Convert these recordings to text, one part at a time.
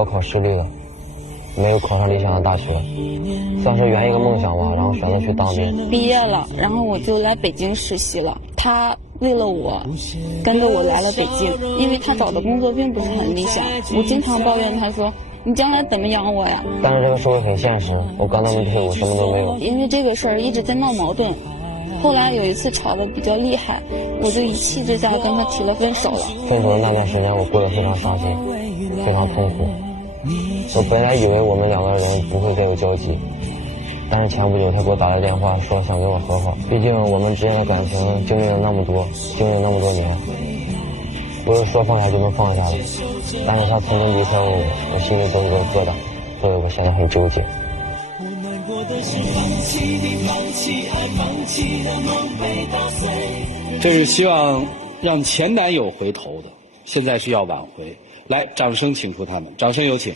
高考失利了，没有考上理想的大学，算是圆一个梦想吧，然后选择去当兵。毕业了，然后我就来北京实习了。他为了我，跟着我来了北京，因为他找的工作并不是很理想。我经常抱怨他说：“你将来怎么养我呀？”但是这个社会很现实，我刚当兵退伍，什么都没有。因为这个事儿一直在闹矛盾，后来有一次吵得比较厉害，我就一气之下跟他提了分手了。分手的那段时间，我过得非常伤心，非常痛苦。我本来以为我们两个人不会再有交集，但是前不久他给我打来电话，说想跟我和好。毕竟我们之间的感情经历了那么多，经历了那么多年，不是说放下就能放下的。但是他曾经离开我，我心里总有个疙瘩，所以我现在很纠结。这是希望让前男友回头的，现在是要挽回。来，掌声请出他们，掌声有请。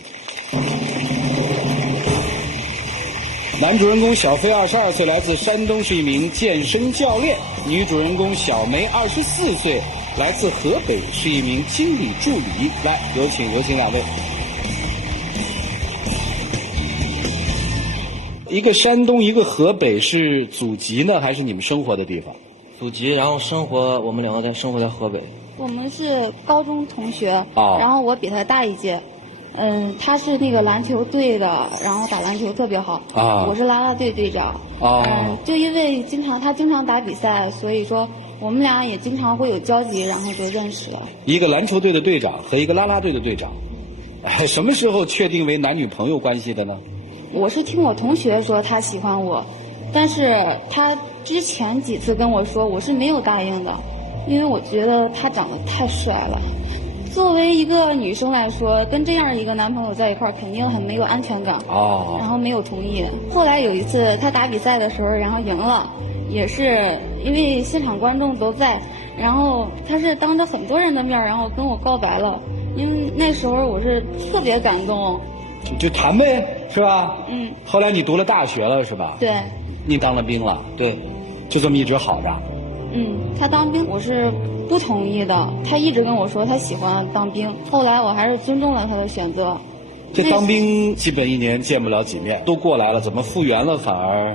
男主人公小飞22岁，来自山东，是一名健身教练；女主人公小梅24岁，来自河北，是一名经理助理。来，有请两位。一个山东，一个河北，是祖籍呢，还是你们生活的地方？祖籍，然后我们两个生活在河北。我们是高中同学，哦，然后我比他大一届。他是那个篮球队的，然后打篮球特别好。啊，我是啦啦队队长。就因为他经常打比赛，所以说我们俩也经常会有交集，然后就认识了。一个篮球队的队长和一个啦啦队的队长，什么时候确定为男女朋友关系的呢？我是听我同学说他喜欢我，但是他之前几次跟我说，我是没有答应的，因为我觉得他长得太帅了。作为一个女生来说，跟这样一个男朋友在一块儿，肯定很没有安全感。哦，然后没有同意。后来有一次他打比赛的时候，然后赢了，也是因为现场观众都在，然后他是当着很多人的面，然后跟我告白了。因为那时候我是特别感动。就谈呗，是吧？嗯。后来你读了大学了，是吧？对。你当了兵了？对。就这么一直好着。他当兵我是不同意的，他一直跟我说他喜欢当兵，后来我还是尊重了他的选择。这当兵基本一年见不了几面，都过来了，怎么复原了反而？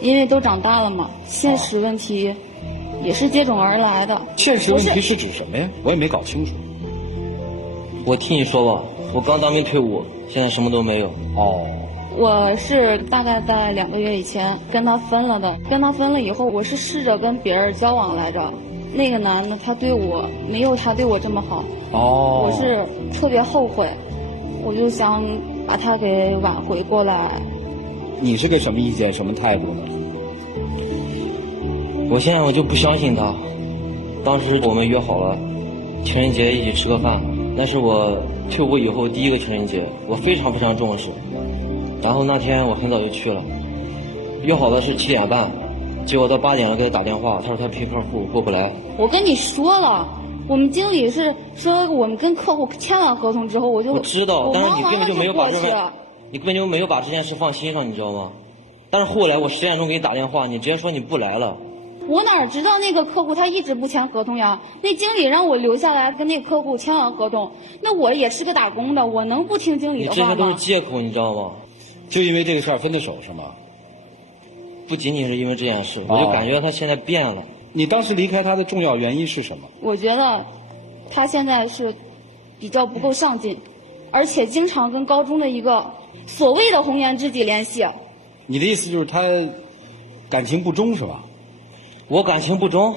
因为都长大了嘛，现实问题也是接踵而来的。现实问题是指什么呀？我也没搞清楚。我听你说吧，我刚当兵退伍，现在什么都没有。哦。我是大概在2个月以前跟他分了的，跟他分了以后，我是试着跟别人交往来着。那个男的他对我没有他对我这么好。哦。我是特别后悔，我就想把他给挽回过来。你是个什么意见，什么态度呢？我现在我就不相信他。当时我们约好了情人节一起吃个饭，那是我退伍以后第一个情人节，我非常非常重视。然后那天我很早就去了，约好的是7点半，结果到8点了给他打电话，他说他陪客户过不来。我跟你说了，我们经理是说我们跟客户签完合同之后，我知道，但是你根本就没有把这件事放心上，你知道吗？但是后来我10点钟给你打电话，你直接说你不来了。我哪知道那个客户他一直不签合同呀？那经理让我留下来跟那个客户签完合同，那我也是个打工的，我能不听经理的话吗？你这些都是借口，你知道吗？就因为这个事儿分的手是吗？不仅仅是因为这件事，我就感觉他现在变了。你当时离开他的重要原因是什么？我觉得他现在是比较不够上进，而且经常跟高中的一个所谓的红颜知己联系。你的意思就是他感情不忠是吧？我感情不忠？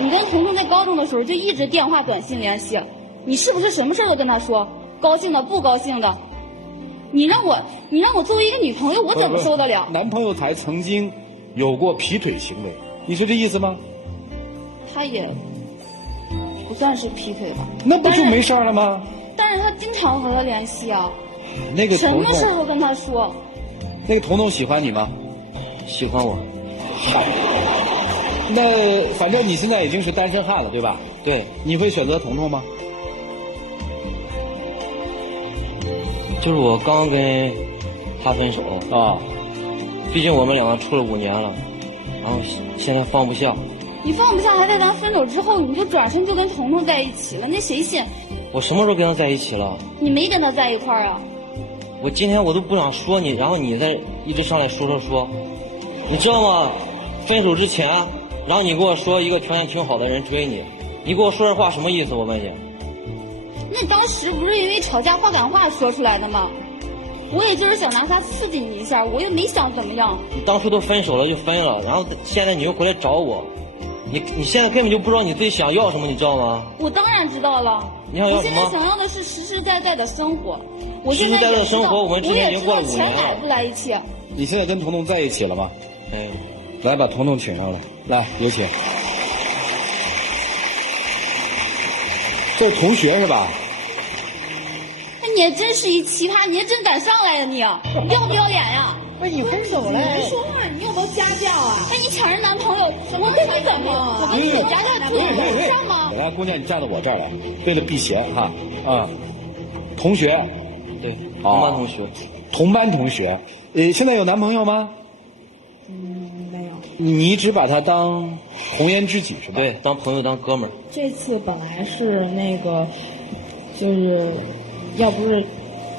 你跟彤彤在高中的时候就一直电话短信联系，你是不是什么事都跟他说？高兴的不高兴的？你让我作为一个女朋友，我怎么受得了？男朋友才曾经有过劈腿行为，你是这意思吗？他也不算是劈腿吧。那不就没事了吗？但是他经常和他联系啊。那个什么事都跟他说。那个彤彤喜欢你吗？喜欢我。嗨，那反正你现在已经是单身汉了，对吧？对。你会选择彤彤吗？就是我刚跟他分手啊，毕竟我们两个处了5年了，然后现在放不下，你放不下还在咱分手之后，你就转身就跟彤彤在一起了，那谁信？我什么时候跟他在一起了？你没跟他在一块儿啊？我今天我都不想说你，然后你再一直上来说，你知道吗？分手之前，然后你跟我说一个条件挺好的人追你，你给我说这话什么意思？我问你。那当时不是因为吵架话赶话说出来的吗？我也就是想拿他刺激你一下，我又没想怎么样。你当初都分手了就分了，然后现在你又回来找我，你现在根本就不知道你自己想要什么，你知道吗？我当然知道了。你想要什么？我现在想要的是实实在在的生活。我实实在在的生活，我们之间已经过了5年了。钱买不来一切。你现在跟彤彤在一起了吗？哎，来把彤彤请上来，来有请。这是同学是吧？那你也真是一奇葩，你也真敢上来呀你，要不要脸呀？不是你分手了，你说话你有没有家教啊？哎，你抢人男朋友，我跟你怎么？我跟你有家教不一样吗？来，姑娘，你站到我这儿来，为了避嫌哈啊。同学，对，同班同学，同班同学，现在有男朋友吗？没有。你只把他当红颜知己是吧？对，当朋友当哥们儿。这次本来是那个，就是要不是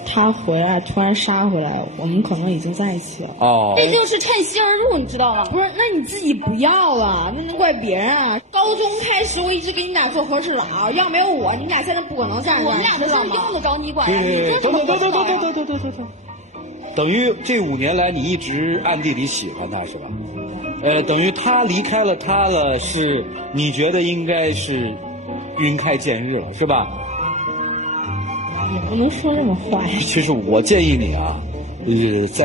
他回来突然杀回来，我们可能已经在一起了。哦，这就是趁虚而入，你知道吗？不是，那你自己不要了，那能怪别人啊？高中开始我一直给你俩做和事佬，要没有我，你们俩现在不可能在一起。我们俩的事用得着你管呀？对，等，等于这5年来你一直暗地里喜欢他是吧？等于他离开了他了，是你觉得应该是云开见日了是吧？也不能说这么坏。其实我建议你啊，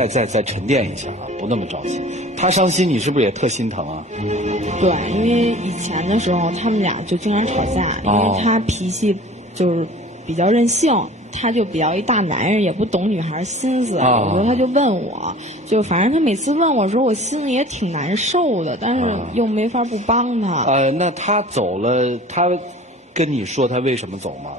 再沉淀一下啊，不那么着急。他伤心，你是不是也特心疼啊？对，因为以前的时候他们俩就经常吵架，因为他脾气就是比较任性，他就比较一大男人，也不懂女孩心思。有时候他就问我，就反正他每次问我的时候，我心里也挺难受的，但是又没法不帮他。那他走了，他跟你说他为什么走吗？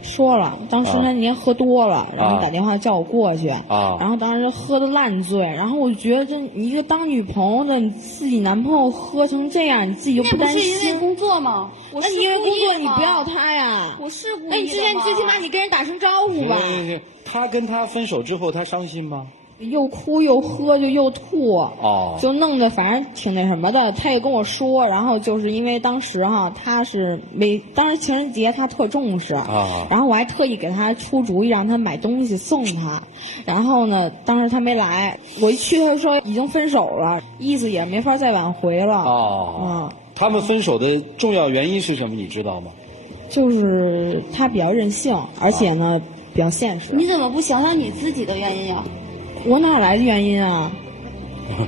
说了，当时他那天喝多了，然后打电话叫我过去，然后当时喝得烂醉，然后我就觉得你一个当女朋友的，你自己男朋友喝成这样，你自己就不担心？那不是因为工作吗？那你因为工作你不要他呀？我是故意的。那你之前最起码你跟人打声招呼吧。他跟他分手之后，他伤心吗？又哭又喝就又吐，就弄得反正挺那什么的。他也跟我说，然后就是因为当时他是当时情人节他特重视然后我还特意给他出主意让他买东西送他，然后呢，当时他没来，我一去他说已经分手了，意思也没法再挽回了。他们分手的重要原因是什么？你知道吗？就是他比较任性，而且呢比较现实。你怎么不想想你自己的原因呀？我哪来的原因啊？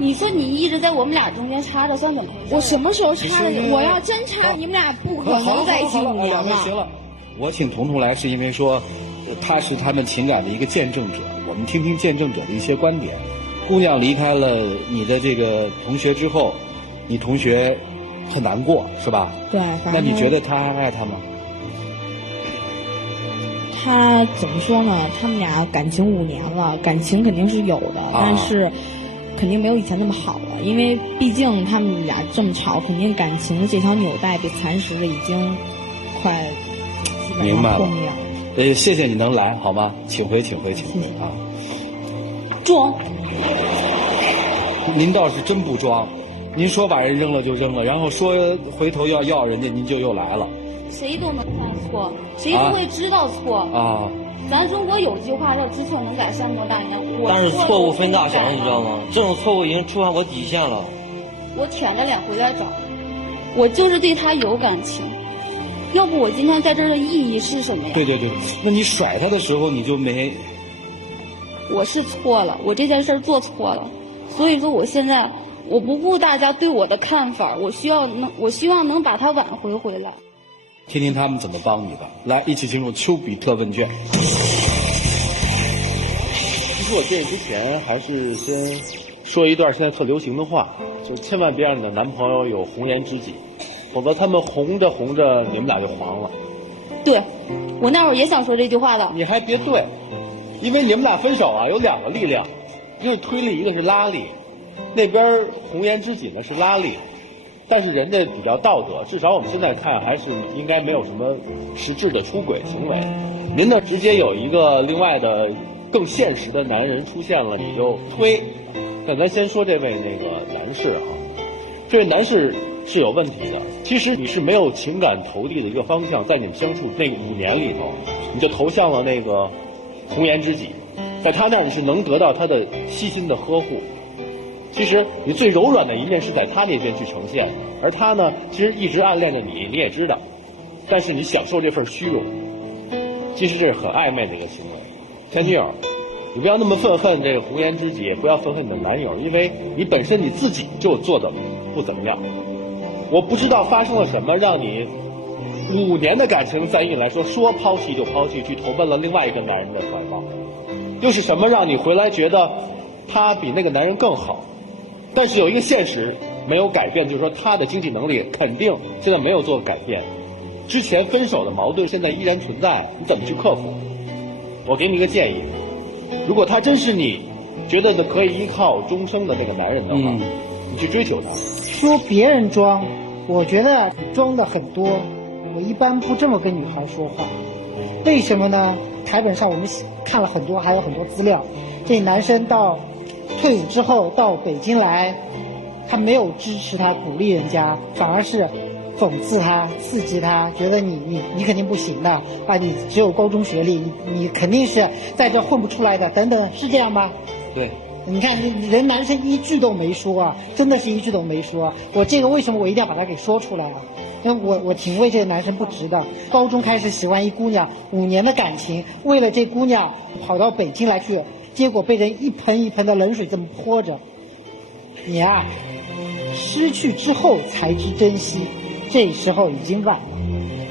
你说你一直在我们俩中间插着，算怎么回事？我什么时候插的？我要真插，你们俩不可能在一起5年了。行了，我请彤彤来是因为说，他是他们情感的一个见证者，我们听听见证者的一些观点。姑娘离开了你的这个同学之后，你同学很难过是吧？对。那你觉得他还爱他吗？他怎么说呢？他们俩感情5年了，感情肯定是有的，但是肯定没有以前那么好了。因为毕竟他们俩这么吵，肯定感情这条纽带被蚕食的已经快基本上破灭了。谢谢你能来好吗？请回啊！装，您倒是真不装，您说把人扔了就扔了，然后说回头要人家，您就又来了。谁都能犯错，谁不会知道错咱中国有句话叫知错能改，善莫大焉。但是错误分大小，你知道吗？这种错误已经触犯我底线了。我舔着脸回来找，我就是对他有感情，要不我今天在这儿的意义是什么呀？对，那你甩他的时候你就没？我是错了，我这件事做错了，所以说我现在我不顾大家对我的看法，我希望能把他挽回回来。听听他们怎么帮你吧。来，一起进入丘比特问卷。其实我建议之前还是先说一段现在特流行的话，就千万别让你的男朋友有红颜知己，否则他们红着红着你们俩就黄了。对，我那会儿也想说这句话的。你还别对，因为你们俩分手有2个力量，一个是推力，一个是拉力。那边红颜知己呢是拉力，但是人家比较道德，至少我们现在看还是应该没有什么实质的出轨行为。您呢直接有一个另外的更现实的男人出现了，你就推。但咱先说这位那个男士啊，这位男士是有问题的。其实你是没有情感投递的一个方向，在你们相处那5年里头，你就投向了那个红颜知己，在他那儿你是能得到他的悉心的呵护。其实你最柔软的一面是在他那边去呈现，而他呢，其实一直暗恋着你，你也知道，但是你享受这份虚荣，其实这是很暧昧的一个行为。前女友，你不要那么愤恨这个红颜知己，也不要愤恨你的男友，因为你本身你自己就做的不怎么样。我不知道发生了什么，让你5年的感情在于你来说，说抛弃就抛弃，去投奔了另外一个男人的怀抱。又是什么让你回来觉得他比那个男人更好？但是有一个现实没有改变，就是说他的经济能力肯定现在没有做改变，之前分手的矛盾现在依然存在，你怎么去克服？我给你一个建议，如果他真是你觉得可以依靠终生的那个男人的话，你去追求他。说别人装，我觉得装的很多，我一般不这么跟女孩说话。为什么呢？台本上我们看了很多，还有很多资料，这男生到退伍之后到北京来，他没有支持他鼓励人家，反而是讽刺他刺激他，觉得你肯定不行的啊，你只有高中学历，你肯定是在这混不出来的等等，是这样吗？对，你看人男生一句都没说啊，真的是一句都没说。我这个为什么我一定要把它给说出来啊？因为我挺为这个男生不值的。高中开始喜欢一姑娘，5年的感情，为了这姑娘跑到北京来去，结果被人一盆一盆的冷水这么泼着。你啊，失去之后才知珍惜，这时候已经晚了。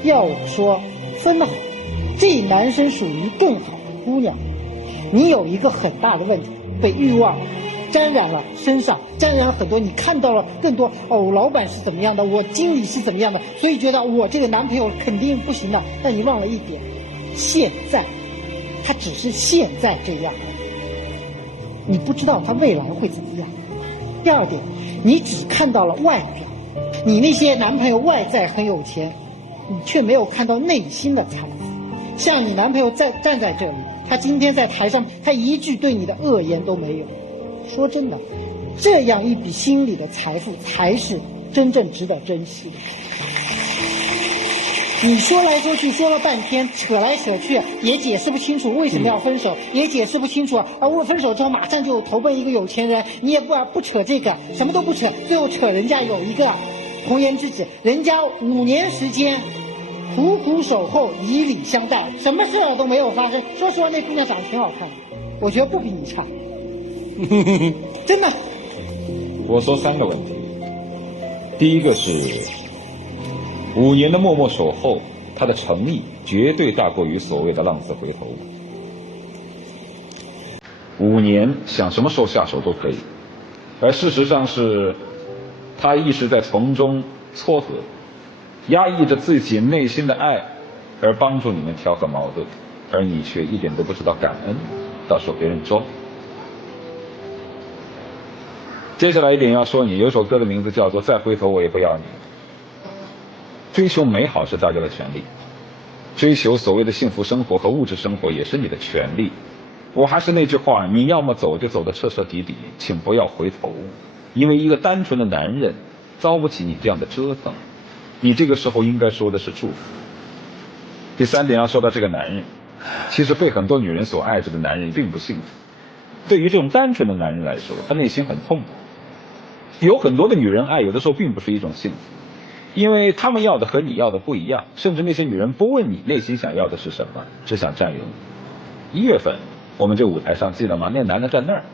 要我说，分得好，这男生属于更好的姑娘。你有一个很大的问题，被欲望沾染了身上，沾染了很多，你看到了更多哦，老板是怎么样的，我经理是怎么样的，所以觉得我这个男朋友肯定不行的。但你忘了一点，现在他只是现在这样，你不知道他未来会怎么样。第二点，你只看到了外表，你那些男朋友外在很有钱，你却没有看到内心的财富。像你男朋友站在这里，他今天在台上，他一句对你的恶言都没有。说真的，这样一笔心理的财富才是真正值得珍惜的。你说来说去说了半天，扯来扯去，也解释不清楚为什么要分手，也解释不清楚我分手之后马上就投奔一个有钱人，你也不扯这个，什么都不扯，最后扯人家有一个红颜知己，人家5年时间苦苦守候，以礼相待，什么事都没有发生。说实话，那姑娘长得挺好看的，我觉得不比你差。真的。我说3个问题。第一个是5年的默默守候，他的诚意绝对大过于所谓的浪子回头。5年想什么时候下手都可以，而事实上是他一直在从中撮合，压抑着自己内心的爱，而帮助你们调和矛盾，而你却一点都不知道感恩，到时候别人装。接下来一点要说，你有首歌的名字叫做《再回头我也不要你》。追求美好是大家的权利，追求所谓的幸福生活和物质生活也是你的权利。我还是那句话，你要么走就走得彻彻底底，请不要回头，因为一个单纯的男人遭不起你这样的折腾。你这个时候应该说的是祝福。第3点要说到这个男人，其实被很多女人所爱着的男人并不幸福。对于这种单纯的男人来说，他内心很痛苦。有很多的女人爱，有的时候并不是一种幸福，因为他们要的和你要的不一样，甚至那些女人不问你内心想要的是什么，只想占有你。1月份我们这舞台上记得吗？那男的站那儿，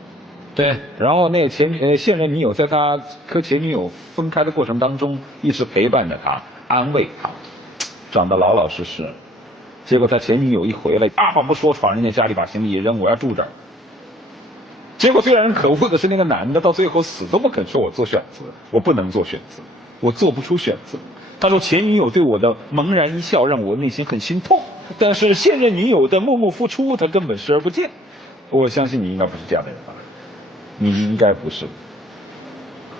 对，然后那现任女友在他和前女友分开的过程当中，一直陪伴着他，安慰他，长得老老实实。结果他前女友一回来，二话不说闯人家家里，把行李一扔，我要住这儿。结果最让人可恶的是，那个男的到最后死都不肯说我做选择，我不能做选择，我做不出选择。他说前女友对我的茫然一笑让我内心很心痛，但是现任女友的默默付出他根本视而不见。我相信你应该不是这样的人吧？你应该不是。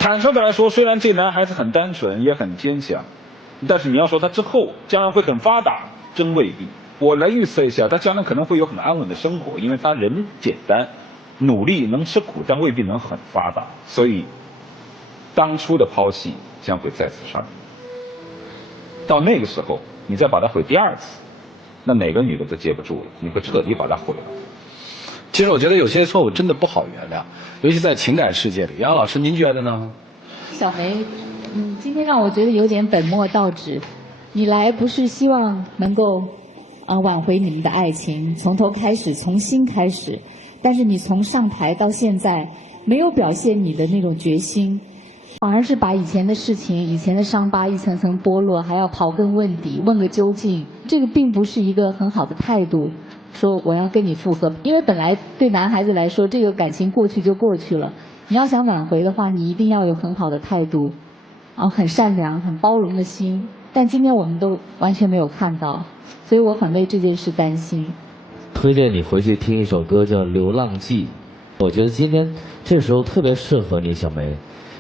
坦率的来说，虽然这男孩子很单纯，也很坚强，但是你要说他之后将来会很发达，真未必。我来预测一下，他将来可能会有很安稳的生活，因为他人简单，努力能吃苦，但未必能很发达。所以，当初的抛弃将会再次上演。到那个时候，你再把他毁第二次，那哪个女的都接不住了，你会彻底把他毁了。其实我觉得有些错误真的不好原谅，尤其在情感世界里。杨老师，您觉得呢？小梅，今天让我觉得有点本末倒置。你来不是希望能够挽回你们的爱情，从头开始，从新开始，但是你从上台到现在没有表现你的那种决心，反而是把以前的事情、以前的伤疤一层层剥落，还要刨根问底，问个究竟。这个并不是一个很好的态度。说我要跟你复合，因为本来对男孩子来说，这个感情过去就过去了。你要想挽回的话，你一定要有很好的态度，很善良、很包容的心。但今天我们都完全没有看到，所以我很为这件事担心。推荐你回去听一首歌叫《流浪记》，我觉得今天这时候特别适合你，小梅，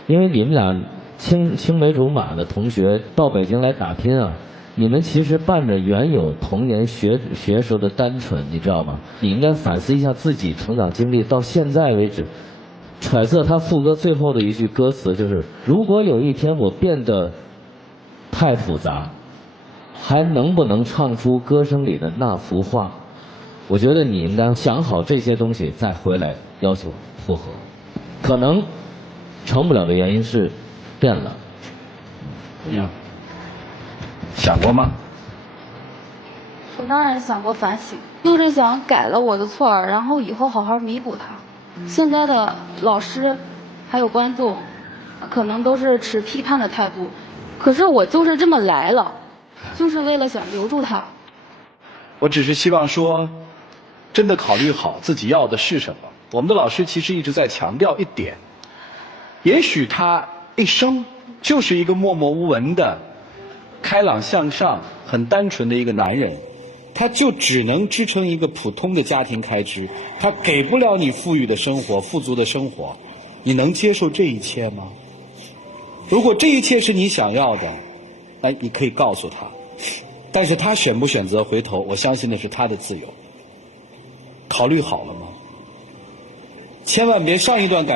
因为你们俩青梅竹马的同学到北京来打拼啊。你们其实伴着原有童年学时候的单纯，你知道吗？你应该反思一下自己成长经历到现在为止。揣测他副歌最后的一句歌词就是：如果有一天我变得太复杂，还能不能唱出歌声里的那幅画？我觉得你应该想好这些东西再回来要求复合。可能成不了的原因是变了。想过吗？我当然想过反省，就是想改了我的错儿，然后以后好好弥补他。现在的老师还有观众，可能都是持批判的态度，可是我就是这么来了，就是为了想留住他。我只是希望说，真的考虑好自己要的是什么。我们的老师其实一直在强调一点，也许他一生就是一个默默无闻的开朗向上、很单纯的一个男人，他就只能支撑一个普通的家庭开支，他给不了你富裕的生活、富足的生活，你能接受这一切吗？如果这一切是你想要的，你可以告诉他，但是他选不选择回头，我相信那是他的自由。考虑好了吗？千万别上一段感情